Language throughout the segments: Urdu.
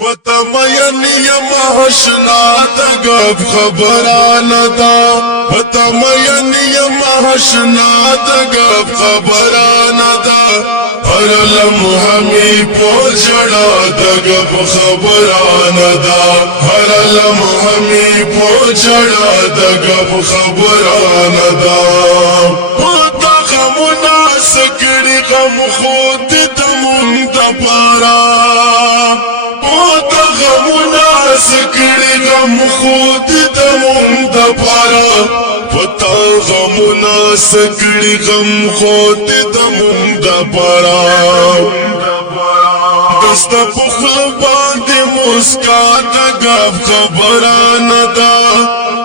وتمين يمهشنا تقف خبرانا دا وتمين يمهشنا تقف خبرانا دا هر لمحمی پوچھڑا تقف خبرانا دا هر لمحمی پوچھڑا تقف خبرانا دا پوتا غمنا سکڑی غم خود دمون دپارا سکڑی غم خود دمون دپارا پتا غمنا سکڑی غم خود دمون دپارا دستا پخل باندی مسکا تگاف خبرانا دا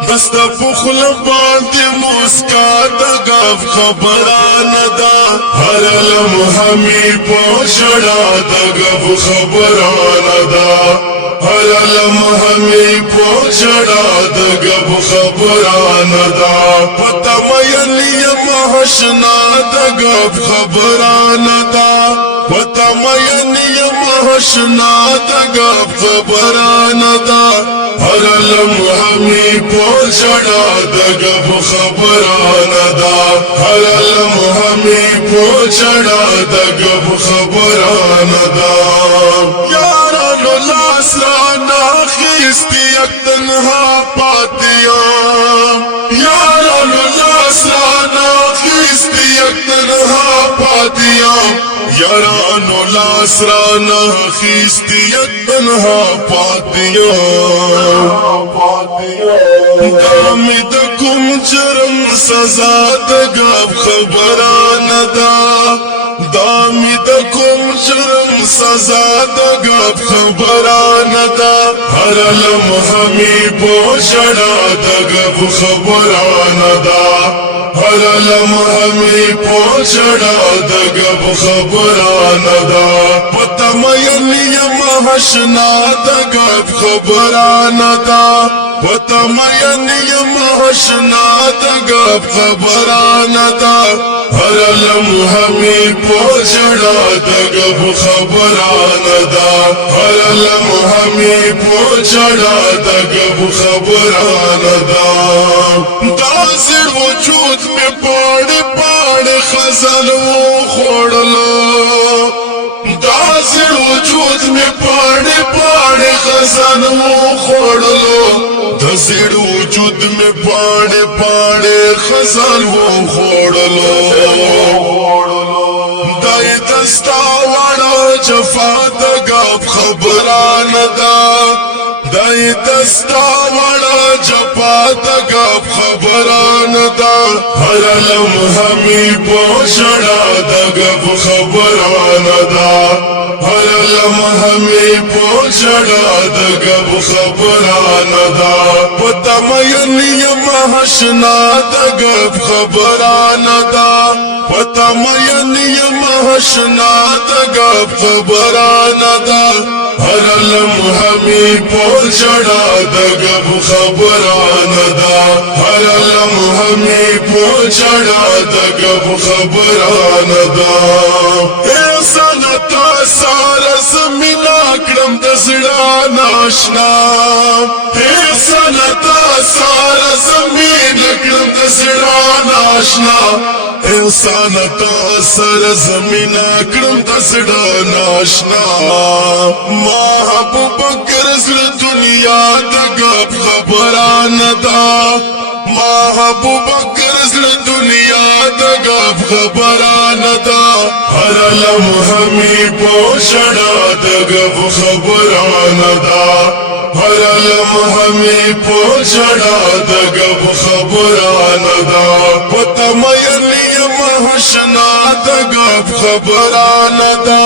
دستا پخل باندی مسکا تگاف خبرانا دا ہر لمحمی پوچھڑا تگاف خبرانا دا ہر لمحمی پوچھڑا دگب خبرانا دا پتا مینی محشنا دگب خبرانا دا پتا مینی محشنا دگب خبرانا دا ہر لمحمی پوچھڑا دگب خبرانا دا ہر لمحمی پوچھڑا دگب خبرانا دا یارانو لاسرانا خیستی یک تنہا پاتیاں یارانو لاسرانا خیستی یک تنہا پاتیاں یارانو لاسرانا خیستی یک تنہا پاتیاں دامی دکم جرم سزا دگاب خبرانا دا دامی دکم جرم سزا دگاب خبرانا دا ہر لمحمی پوچھڑا دگاب خبرانا دا ہر لمحمی پوچھڑا دگاب خبرانا دا پتا مینی محشنا دگاب خبرانا دا پتا مینی محشنا دگاب خبرانا دا ہر لمحمی پوچھڑا دگب خبرانا دا ہر لمحمی پوچھڑا دگب خبرانا دا دازر وجود میں پاڑ پاڑ خزن وہ خوڑلو دازر وجود میں پاڑ پاڑ خزن وہ خوڑلو دازر وجود میں پاڑ پاڑ خزن وہ خوڑلو دائی دستا وڑا جفا دگاب خبرانا دا دائی دستا وڑا جفا دگاب خبرانا دا ہر لمحمی پوچھڑا دگاب خبرانا دا ہر لمحمی پوچھڑا دگاب خبرانا دا پتا مینی محشنا دگاب خبرانا دا پتا مینی محشنا دگاب خبرانا دا ہر لمحمی پوچھڑا دگاب خبرانا دا ہر لمحمی پوچھڑا دگاب خبرانا دا ایسا نتا سارا زمینا کرم دزڑا ناشنا ایسا نتا سارا زمین کرم دزڑا ناشنا انسان تا سر زمین کرم دزڑا ناشنا محبوب بکر زر دنیا دگاب خبرانا دا محبوب بکر زر دنیا دگاب خبرانا دا ہر لمحمی پوچھڑا دگاب خبرانا دا ہر لمحمی پوچھڑا دگاب خبرانا دا پتا مینی محشنا دگاب خبرانا دا